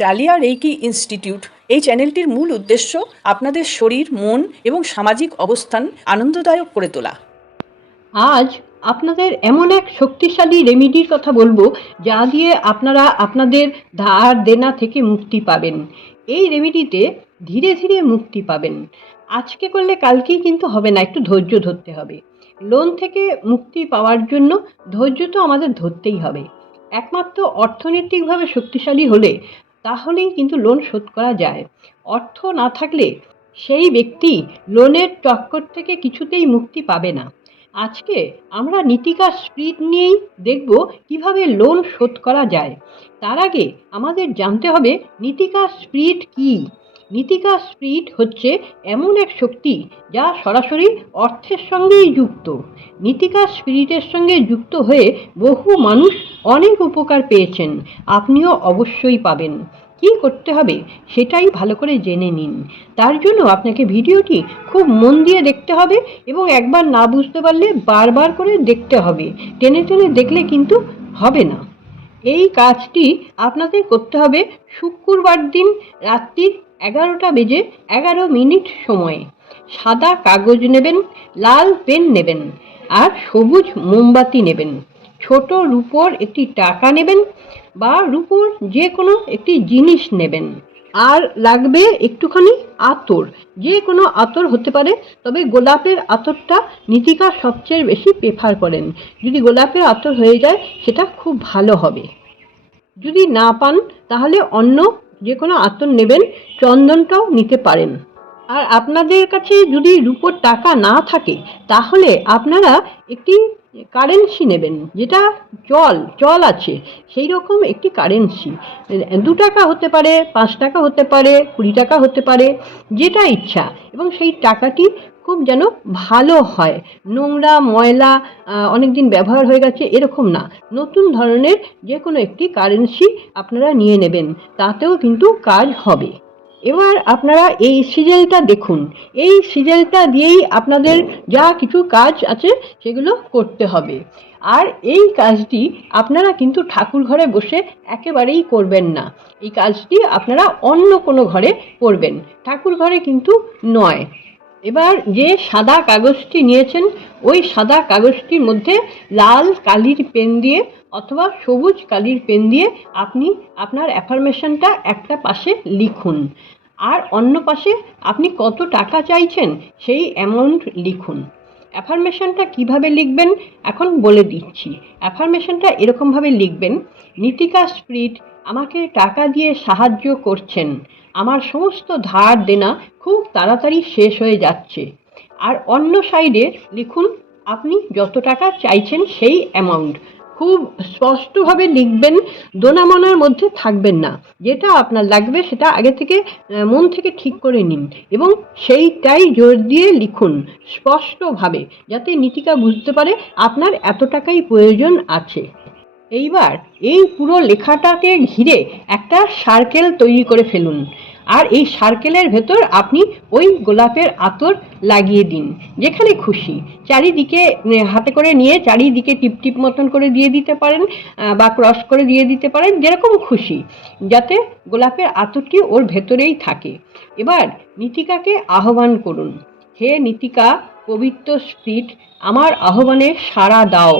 Dahlia reiki institute এই চ্যানেলটির মূল উদ্দেশ্য আপনাদের শরীর, মন এবং সামাজিক অবস্থান আনন্দদায়ক করে তোলা। আজ আপনাদের এমন এক শক্তিশালী রেমিডির কথা বলব, যা দিয়ে আপনারা আপনাদের ধার দেনা থেকে মুক্তি পাবেন। এই রেমিডিতে ধীরে ধীরে মুক্তি পাবেন। আজকে করলে কালকেই কিন্তু হবে না, একটু ধৈর্য ধরতে হবে। লোন থেকে মুক্তি পাওয়ার জন্য ধৈর্য তো আমাদের ধরতেই হবে। একমাত্র অর্থনৈতিকভাবে শক্তিশালী হলে তাহলেই কিন্তু লোন শোধ করা যায়। অর্থ না থাকলে সেই ব্যক্তি লোনের চক্কর থেকে কিছুতেই মুক্তি পাবে না। আজকে আমরা নীতিকা স্পিড নিয়েই দেখব কীভাবে লোন শোধ করা যায়। তার আগে আমাদের জানতে হবে নীতিকা স্পিড কি? নীতিকা স্পিরিট হচ্ছে এমন এক শক্তি যা সরাসরি অর্থের সঙ্গেই যুক্ত। নীতিকা স্পিরিটের সঙ্গে যুক্ত হয়ে বহু মানুষ অনেক উপকার পেয়েছেন। আপনিও অবশ্যই পাবেন। কি করতে হবে সেটাই ভালো করে জেনে নিন। তার জন্য আপনাকে ভিডিওটি খুব মন দিয়ে দেখতে হবে এবং একবার না বুঝতে পারলে বারবার করে দেখতে হবে। টেনে টেনে দেখলে কিন্তু হবে না। এই কাজটি আপনাদের করতে হবে শুক্রবার দিন রাত্রির এগারোটা বেজে এগারো মিনিট সময়ে। সাদা কাগজ নেবেন, লাল পেন নেবেন আর সবুজ মোমবাতি নেবেন। ছোট রূপোর একটি টাকা নেবেন বা রূপোর যে কোনো একটি জিনিস নেবেন। আর লাগবে একটুখানি আতর। যে কোনো আতর হতে পারে, তবে গোলাপের আতরটা নীতিকা সবচেয়ে বেশি প্রেফার করেন। যদি গোলাপের আতর হয়ে যায়, সেটা খুব ভালো হবে। যদি না পান, তাহলে অন্য যে কোনো আতর নেবেন, চন্দনটাও নিতে পারেন। আর আপনাদের কাছে যদি রুপোর টাকা না থাকে, তাহলে আপনারা একটি কারেন্সি নেবেন, যেটা চল চল আছে সেই রকম একটি কারেন্সি দু টাকা হতে পারে, পাঁচ টাকা হতে পারে, কুড়ি টাকা হতে পারে, যেটা ইচ্ছা। এবং সেই টাকাটি খুব যেন ভালো হয়। নোংরা, ময়লা অনেক দিন ব্যবহার হয়ে গেছে, এরকম না। নতুন ধরনের যে কোনো একটি কারেন্সি আপনারা নিয়ে নেবেন, তাতেও কিন্তু কাজ হবে। এবার আপনারা এই সিরিয়ালটা দেখুন। এই সিরিয়ালটা দিয়েই আপনাদের যা কিছু কাজ আছে সেগুলো করতে হবে। আর এই কাজটি আপনারা কিন্তু ঠাকুর ঘরে বসে একেবারেই করবেন না। এই কাজটি আপনারা অন্য কোনো ঘরে করবেন। ঠাকুর ঘরে কিন্তু নয়। এবার যে সাদা কাগজটি নিয়েছেন, ওই সাদা কাগজটির মধ্যে লাল কালির পেন দিয়ে অথবা সবুজ কালির পেন দিয়ে আপনি আপনার অ্যাফার্মেশনটা একটা পাশে লিখুন। আর অন্য পাশে আপনি কত টাকা চাইছেন সেই অ্যামাউন্ট লিখুন। অ্যাফার্মেশনটা কীভাবে লিখবেন এখন বলে দিচ্ছি। অ্যাফার্মেশনটা এরকমভাবে লিখবেন, নীতিকা স্প্রিট আমাকে টাকা দিয়ে সাহায্য করছেন। আমার সমস্ত ধার দেনা খুব তাড়াতাড়ি শেষ হয়ে যাচ্ছে। আর অন্য সাইডে লিখুন, আপনি যত টাকা চাইছেন সেই অ্যামাউন্ট। খুব স্পষ্টভাবে লিখবেন, দোনামনার মধ্যে থাকবেন না। যেটা আপনার লাগবে সেটা আগে থেকে মন থেকে ঠিক করে নিন এবং সেইটাই জোর দিয়ে লিখুন স্পষ্টভাবে, যাতে নীতিকা বুঝতে পারে আপনার এত টাকাই প্রয়োজন আছে। এইবার এই পুরো লেখাটাকে ঘিরে একটা সার্কেল তৈরি করে ফেলুন। আর এই সার্কেলের ভেতর আপনি ওই গোলাপের আতর লাগিয়ে দিন, যেখানে খুশি। চারিদিকে হাতে করে নিয়ে চারিদিকে টিপ টিপ মতন করে দিয়ে দিতে পারেন বা ক্রস করে দিয়ে দিতে পারেন, যেরকম খুশি, যাতে গোলাপের আতরটি ওর ভেতরেই থাকে। এবার নীতিকাকে আহ্বান করুন, হে নীতিকা, পবিত্র স্পিড আমার আহ্বানে সাড়া দাও।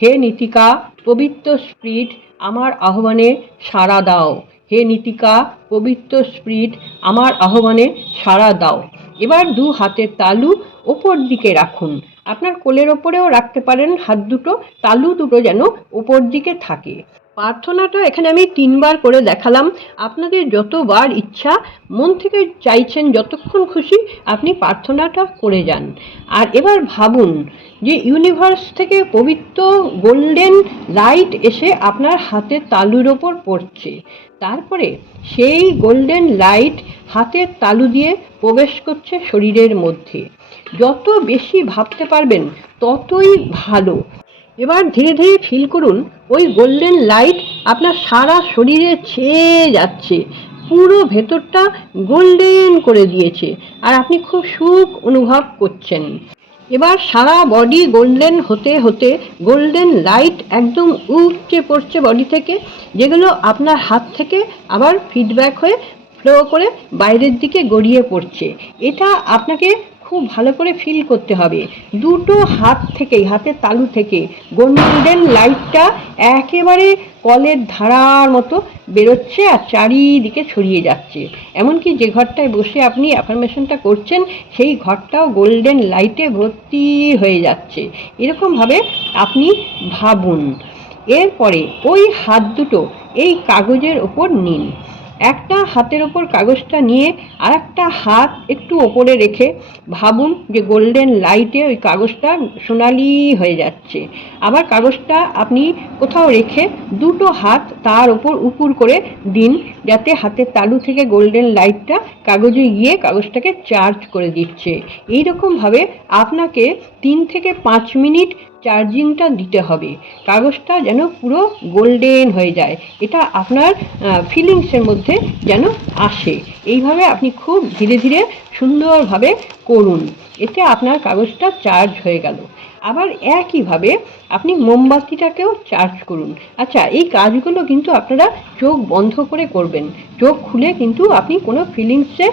হে নীতিকা, পবিত্র স্পিড আমার আহ্বানে সাড়া দাও। হে নীতিকা, পবিত্র স্প্রিট, আমার আহ্বানে সাড়া দাও। এবার দু হাতের তালু ওপর দিকে রাখুন। আপনার কোলের ওপরেও রাখতে পারেন হাত দুটো, তালু দুটো যেন ওপর দিকে থাকে। প্রার্থনাটা এখানে আমি তিনবার করে দেখালাম। আপনাদের যতবার ইচ্ছা, মন থেকে চাইছেন যতক্ষণ খুশি আপনি প্রার্থনাটা করে যান। আর এবার ভাবুন যে ইউনিভার্স থেকে পবিত্র গোল্ডেন লাইট এসে আপনার হাতের তালুর ওপর পড়ছে। তারপরে সেই গোল্ডেন লাইট হাতের তালু দিয়ে প্রবেশ করছে শরীরের মধ্যে। যত বেশি ভাবতে পারবেন, ততই ভালো। এবার ধীরে ধীরে ফিল করুন ওই গোল্ডেন লাইট আপনার সারা শরীরে ছেয়ে যাচ্ছে। পুরো ভেতরটা গোল্ডেন করে দিয়েছে। আর আপনি খুব সুখ অনুভব করছেন। এবার সারা বডি গোল্ডেন হতে হতে গোল্ডেন লাইট একদম উপচে পড়ছে বডি থেকে, যেগুলো আপনার হাত থেকে আবার ফিডব্যাক হয়ে ফ্লো করে বাইরের দিকে গড়িয়ে পড়ছে। এটা আপনাকে খুব ভালো করে ফিল করতে হবে। দুটো হাত থেকেই, হাতের তালু থেকে গোল্ডেন লাইটটা একেবারে কলের ধারার মতো বেরোচ্ছে আর চারিদিকে ছড়িয়ে যাচ্ছে। এমনকি যে ঘরটায় বসে আপনি অ্যাফার্মেশনটা করছেন, সেই ঘরটাও গোল্ডেন লাইটে ভর্তি হয়ে যাচ্ছে। এরকমভাবে আপনি ভাবুন। এরপরে ওই হাত দুটো এই কাগজের ওপর নিন। একটা হাতের ওপর কাগজটা নিয়ে আর একটা হাত একটু ওপরে রেখে ভাবুন যে গোল্ডেন লাইটে ওই কাগজটা সোনালি হয়ে যাচ্ছে। আবার কাগজটা আপনি কোথাও রেখে দুটো হাত তার ওপর উপুর করে দিন, যাতে হাতের তালু থেকে গোল্ডেন লাইটটা কাগজে গিয়ে কাগজটাকে চার্জ করে দিচ্ছে। এই রকমভাবে আপনাকে তিন থেকে পাঁচ মিনিট চার্জিংটা দিতে হবে। কাগজটা যেন পুরো গোল্ডেন হয়ে যায়। এটা আপনার ফিলিংসের মধ্যে যেন আসে। এইভাবে আপনি খুব ধীরে ধীরে সুন্দরভাবে করুন। এতে আপনার কাগজটা চার্জ হয়ে গেল। আবার একইভাবে আপনি মোমবাতিটাকেও চার্জ করুন। আচ্ছা এই কাজগুলো কিন্তু আপনারা চোখ বন্ধ করে করবেন। চোখ খুলে কিন্তু আপনি কোনো ফিলিংসে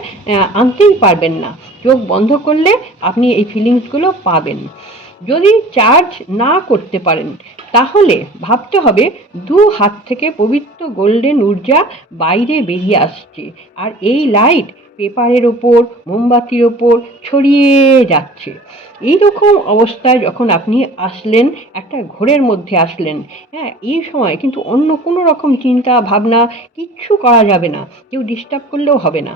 আনতেই পারবেন না। চোখ বন্ধ করলে আপনি এই ফিলিংসগুলো পাবেন। যদি চার্জ না করতে পারেন, তাহলে ভাবতে হবে দু হাত থেকে পবিত্র গোল্ডেন ঊর্জা বাইরে বেরিয়ে আসছে আর এই লাইট পেপারের ওপর, মোমবাতির ওপর ছড়িয়ে যাচ্ছে। এই রকম অবস্থায় যখন আপনি আসলেন, একটা ঘোরের মধ্যে আসলেন হ্যাঁ এই সময় কিন্তু অন্য কোনো রকম চিন্তা, ভাবনা কিচ্ছু করা যাবে না। কেউ ডিস্টার্ব করলেও হবে না।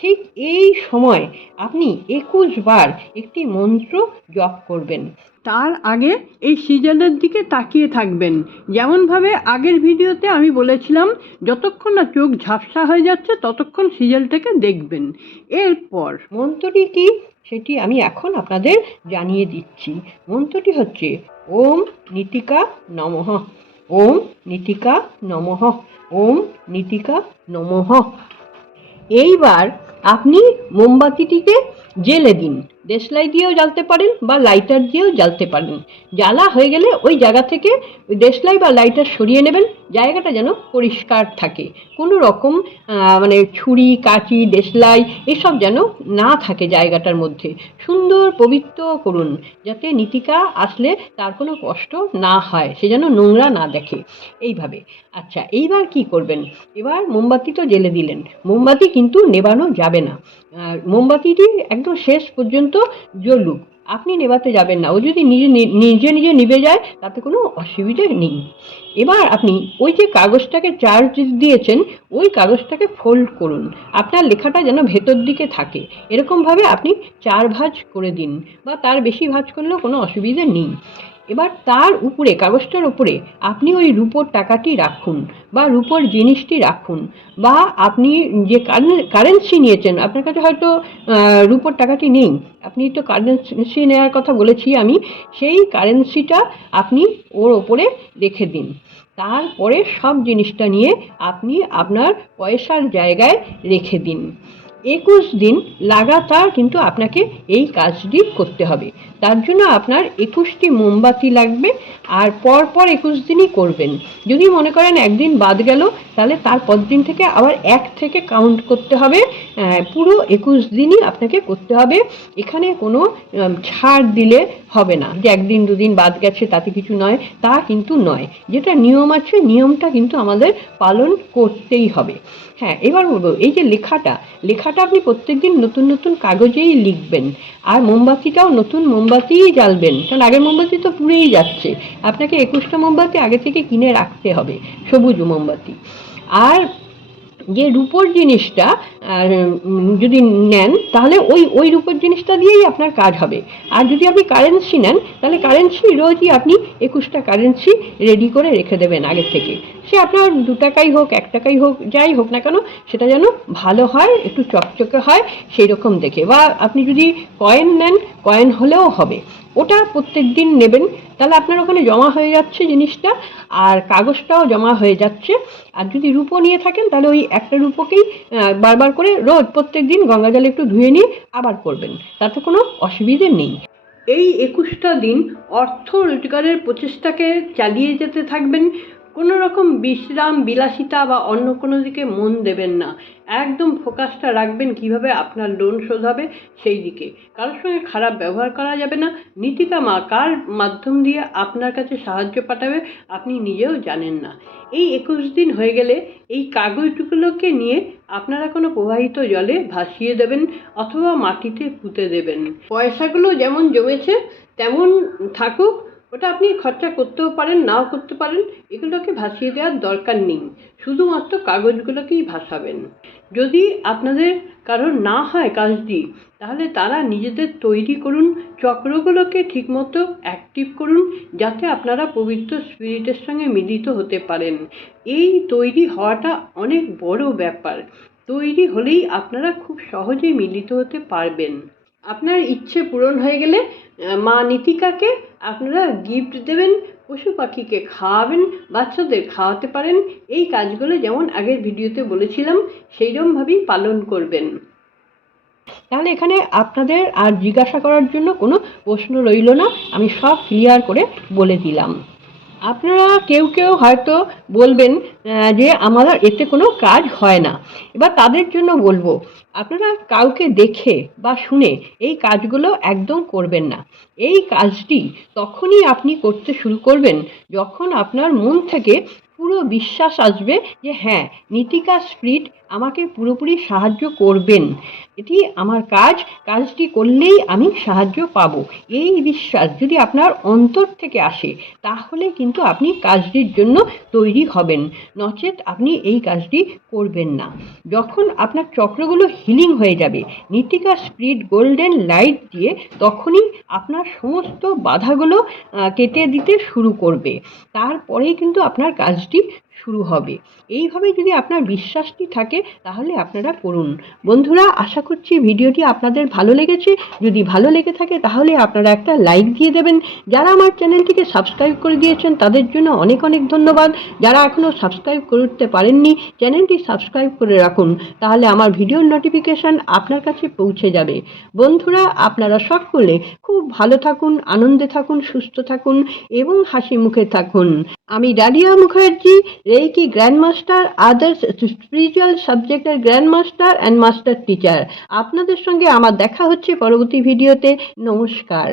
ঠিক এই সময় আপনি একুশ বার একটি মন্ত্র জপ করবেন। তার আগে এই সিজনের দিকে তাকিয়ে থাকবেন। যেমনভাবে আগের ভিডিওতে আমি বলেছিলাম যতক্ষণ না চোখ ঝাপসা হয়ে যাচ্ছে ততক্ষণ সিরিয়ালটাকে দেখবেন। এরপর মন্ত্রটি কি? সেটি আমি এখন আপনাদের জানিয়ে দিচ্ছি। মন্ত্রটি হচ্ছে ওম নীতিকা নমঃ। ওম নীতিকা নমঃ। ওম নীতিকা নমঃ। এইবার আপনি মোমবাতিটিকে জেলে দিন। দেশলাই দিয়েও জ্বালতে পারেন বা লাইটার দিয়েও জ্বালতে পারেন। জ্বালা হয়ে গেলে ওই জায়গা থেকে দেশলাই বা লাইটার সরিয়ে নেবেন। জায়গাটা যেন পরিষ্কার থাকে। কোনো রকম মানে ছুরি, কাঁচি, দেশলাই এসব যেন না থাকে জায়গাটার মধ্যে। সুন্দর পবিত্র করুন, যাতে নীতিকা আসলে তার কোনো কষ্ট না হয়, সে যেন নোংরা না দেখে। এইভাবে। আচ্ছা এইবার কি করবেন? এবার মোমবাতি তো জ্বেলে দিলেন। মোমবাতি কিন্তু নেবানো যাবে না। মোমবাতিটি একদম শেষ পর্যন্ত জ্বলুক আপনি নেবাতে যাবেন না। ও যদি নিজে নিজে নিজে নিবে যায়, তাতে কোনো অসুবিধে নেই। এবার আপনি ওই যে কাগজটাকে চার্জ দিয়েছেন, ওই কাগজটাকে ফোল্ড করুন। আপনার লেখাটা যেন ভেতর দিকে থাকে। এরকমভাবে আপনি চার ভাঁজ করে দিন, বা তার বেশি ভাঁজ করলেও কোনো অসুবিধে নেই। এবার তার উপরে, কাগজটার উপরে আপনি ওই রূপোর টাকাটি রাখুন বা রূপোর জিনিসটি রাখুন বা আপনি যে কারেন্সি নিয়েছেন, আপনার কাছে হয়তো রূপোর টাকাটি নেই। আপনি তো কারেন্সি নেওয়ার কথা বলেছি আমি, সেই কারেন্সিটা আপনি ওর ওপরে রেখে দিন। তারপরে সব জিনিসটা নিয়ে আপনি আপনার পয়সার জায়গায় রেখে দিন। একুশ দিন লাগাতার কিন্তু আপনাকে এই কাজটি করতে হবে। তার জন্য আপনার একুশটি মোমবাতি লাগবে আর পর পর একুশ দিনই করবেন। যদি মনে করেন একদিন বাদ গেল, তাহলে তার দিন থেকে আবার এক থেকে কাউন্ট করতে হবে। পুরো একুশ দিনই আপনাকে করতে হবে। এখানে কোনো ছাড় দিলে হবে না। যে একদিন, দুদিন বাদ গেছে, তাতে কিছু নয়, তা কিন্তু নয়। যেটা নিয়ম আছে, নিয়মটা কিন্তু আমাদের পালন করতেই হবে। হ্যাঁ এবার বলব, এই যে লেখাটা লেখাটা আপনি প্রত্যেকদিন নতুন নতুন কাগজেই লিখবেন। আর মোমবাতিটাও নতুন মোমবাতিই জ্বালবেন। কারণ আগের মোমবাতি তো পুড়েই যাচ্ছে। আপনাকে একুশটা মোমবাতি আগে থেকে কিনে রাখতে হবে, সবুজ মোমবাতি। আর যে রূপোর জিনিসটা যদি নেন, তাহলে ওই ওই রূপোর জিনিসটা দিয়েই আপনার কাজ হবে। আর যদি আপনি কারেন্সি নেন, তাহলে কারেন্সি রোজই আপনি একুশটা কারেন্সি রেডি করে রেখে দেবেন আগের থেকে। সে আপনার দু টাকাই হোক, এক টাকাই হোক, যাই হোক না কেন, সেটা যেন ভালো হয়, একটু চকচকে হয় সেই রকম দেখে। বা আপনি যদি কয়েন নেন কয়েন হলেও হবে। ওটা প্রত্যেক দিন নেবেন। তাহলে আপনার ওখানে জমা হয়ে যাচ্ছে জিনিসটা, আর কাগজটাও জমা হয়ে যাচ্ছে। আর যদি রূপো নিয়ে থাকেন, তাহলে ওই একটা রূপোকেই বারবার করে রোজ প্রত্যেক দিন গঙ্গা জলে একটু ধুয়ে নিয়ে আবার করবেন। তাতে কোনো অসুবিধে নেই। এই একুশটা দিন অর্থ রোজগারের প্রচেষ্টাকে চালিয়ে যেতে থাকবেন। কোনো রকম বিশ্রাম, বিলাসিতা বা অন্য কোনো দিকে মন দেবেন না। একদম ফোকাসটা রাখবেন কীভাবে আপনার লোন শোধ হবে সেই দিকে। কারোর সঙ্গে খারাপ ব্যবহার করা যাবে না। নীতিকা মা, কার মাধ্যম দিয়ে আপনার কাছে সাহায্য পাঠাবে আপনি নিজেও জানেন না। এই একুশ দিন হয়ে গেলে এই কাগজগুলোকে নিয়ে আপনারা কোনো প্রবাহিত জলে ভাসিয়ে দেবেন অথবা মাটিতে পুঁতে দেবেন। পয়সাগুলো যেমন জমেছে, তেমন থাকুক। ওটা আপনি খরচা করতেও পারেন, নাও করতে পারেন, এগুলোকে ভাসিয়ে দেওয়ার দরকার নেই। শুধুমাত্র কাগজগুলোকেই ভাসাবেন। যদি আপনাদের কারোর না হয় কাজটি, তাহলে তারা নিজেদের তৈরি করুন, চক্রগুলোকে ঠিকমতো অ্যাক্টিভ করুন, যাতে আপনারা পবিত্র স্পিরিটের সঙ্গে মিলিত হতে পারেন। এই তৈরি হওয়াটা অনেক বড় ব্যাপার। তৈরি হলেই আপনারা খুব সহজেই মিলিত হতে পারবেন। আপনার ইচ্ছে পূরণ হয়ে গেলে মা নীতিকাকে আপনারা গিফট দেবেন, পশু পাখিকে খাওয়াবেন, বাচ্চাদের খাওয়াতে পারেন। এই কাজগুলো যেমন আগের ভিডিওতে বলেছিলাম সেইরকমভাবেই পালন করবেন। তাহলে এখানে আপনাদের আর জিজ্ঞাসা করার জন্য কোনো প্রশ্ন রইল না, আমি সব ক্লিয়ার করে বলে দিলাম। আপনারা কেউ কেউ হয়তো বলবেন যে আমার এতে কোনো কাজ হয় না। এবার তাদের জন্য বলব, আপনারা কাউকে দেখে বা শুনে এই কাজগুলো একদম করবেন না। এই কাজটি তখনই আপনি করতে শুরু করবেন যখন আপনার মন থেকে পুরো বিশ্বাস আসবে যে হ্যাঁ নীতিকা স্প্রিট আমাকে পুরোপুরি সাহায্য করবেন। এটি আমার কাজ, কাজটি করলেই আমি সাহায্য পাব। এই বিশ্বাস যদি আপনার অন্তর থেকে আসে, তাহলে কিন্তু আপনি কাজটির জন্য তৈরি হবেন। নচেত আপনি এই কাজটি করবেন না। যখন আপনার চক্রগুলো হিলিং হয়ে যাবে, নীতিকা স্প্রিট গোল্ডেন লাইট দিয়ে তখনই আপনার সমস্ত বাধাগুলো কেটে দিতে শুরু করবে। তারপরেই কিন্তু আপনার কাজটি শুরু হবে। এইভাবে যদি আপনার বিশ্বাসটি থাকে, তাহলে আপনারা করুন বন্ধুরা, আশা করছি ভিডিওটি আপনাদের ভালো লেগেছে। যদি ভালো লেগে থাকে, তাহলে আপনারা একটা লাইক দিয়ে দেবেন। যারা আমার চ্যানেলটিকে সাবস্ক্রাইব করে দিয়েছেন, তাদের জন্য অনেক অনেক ধন্যবাদ। যারা এখনও সাবস্ক্রাইব করতে পারেননি, চ্যানেলটি সাবস্ক্রাইব করে রাখুন। তাহলে আমার ভিডিওর নোটিফিকেশান আপনার কাছে পৌঁছে যাবে। বন্ধুরা, আপনারা সকলে খুব ভালো থাকুন, আনন্দে থাকুন, সুস্থ থাকুন এবং হাসি মুখে থাকুন। আমি Dalia Mukherjee, reiki grand master others spiritual সাবজেক্টের grand master and master teacher আপনাদের সঙ্গে আমার দেখা হচ্ছে পরবর্তী ভিডিওতে। নমস্কার।